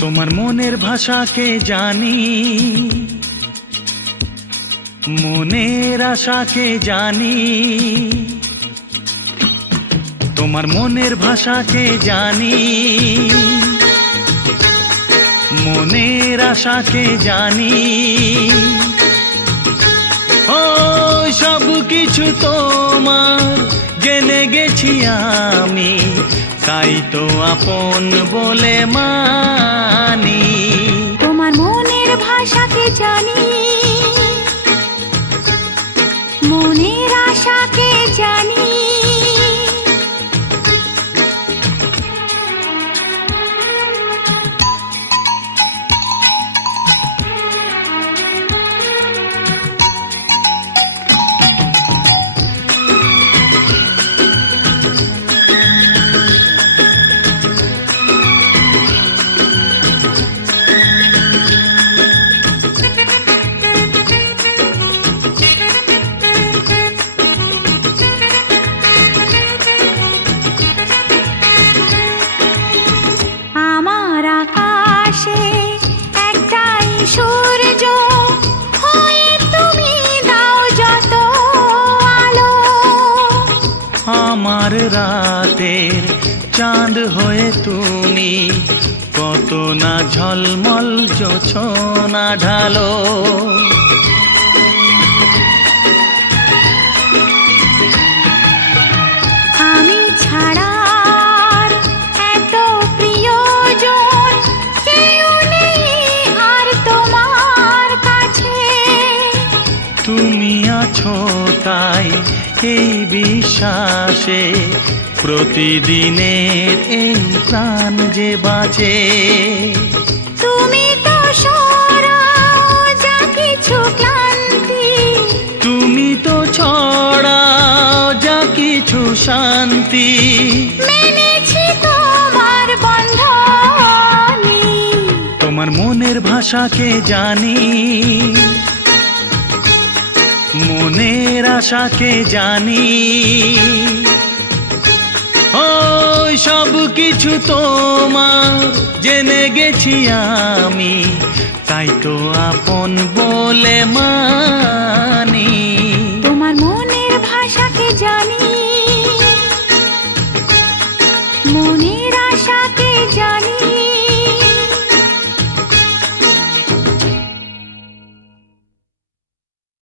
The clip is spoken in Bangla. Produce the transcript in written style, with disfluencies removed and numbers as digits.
তোমার মনের ভাষাকে জানি, মনের আশাকে জানি, তোমার মনের ভাষাকে জানি, মনের আশাকে জানি। ও সব কিছু তোমার জেনে গেছি আমি, তাই তো আপন বলে মানি। তোমার মনের ভাষাকে জানি, মনের আশাকে জানি। আমার রাতের চাঁদ হয়ে তুমি কত না ঝলমল জোছনা ঢালো। আমি ছাড়া এত প্রিয়জন কেউ নেই আর তোমার কাছে। তুমি আছো তাই এই বিশ্বাসে প্রতিদিনের এই প্রাণ যে বাঁচে। তুমি তো সরাও যা কিছু ক্লান্তি, তুমি তো ছড়াও যা কিছু শান্তি। মেনেছি তোমার বন্ধনে, তোমার মনের ভাষাকে জানি, মনের আশাকে জানি। ও সব কিছু তোমার জেনে গেছি আমি, তাই তো আপন বলে মা